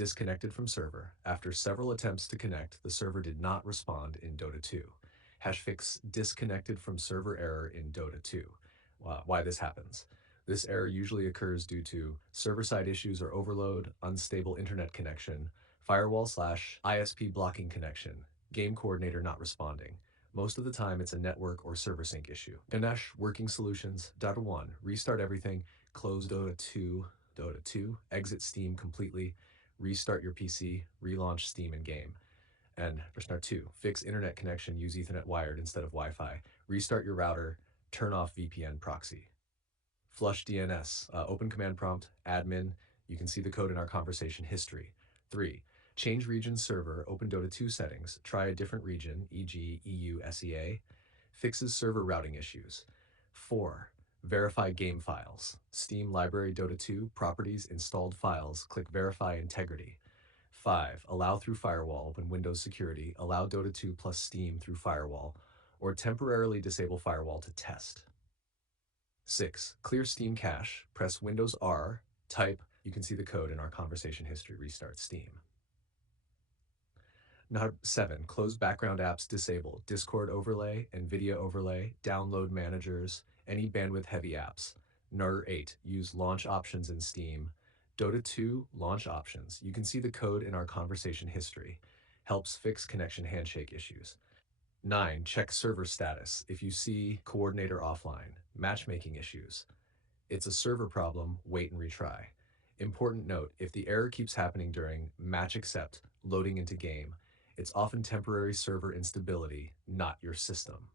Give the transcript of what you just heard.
disconnected from server. After several attempts to connect, the server did not respond in Dota 2. Hashfix disconnected from server error in Dota 2. Why this happens. This error usually occurs due to server-side issues or overload, unstable internet connection, firewall/ISP blocking connection, game coordinator not responding. Most of the time, it's a network or server sync issue. Ganesh working solutions. Dota 1, restart everything, close Dota 2, exit Steam completely, restart your PC, relaunch Steam in game. And Prashnar 2, fix internet connection, use Ethernet wired instead of Wi-Fi, restart your router, turn off VPN proxy. Flush DNS, open command prompt, admin, you can see the code in our conversation history. 3, change region server, open Dota 2 settings, try a different region, e.g. EU SEA, fixes server routing issues. 4, verify game files, Steam library Dota 2, properties, installed files, click verify integrity. 5, allow through firewall, open Windows security, allow Dota 2 plus Steam through firewall, or temporarily disable firewall to test. 6, clear Steam cache, press Windows R, type, you can see the code in our conversation history, restart Steam. 7, close background apps, disable Discord overlay, NVIDIA overlay, download managers, any bandwidth heavy apps. 8, use launch options in Steam. Dota 2 launch options, you can see the code in our conversation history, helps fix connection handshake issues. 9, check server status if you see coordinator offline, matchmaking issues. It's a server problem, wait and retry. Important note, if the error keeps happening during match accept, loading into game, it's often temporary server instability, not your system.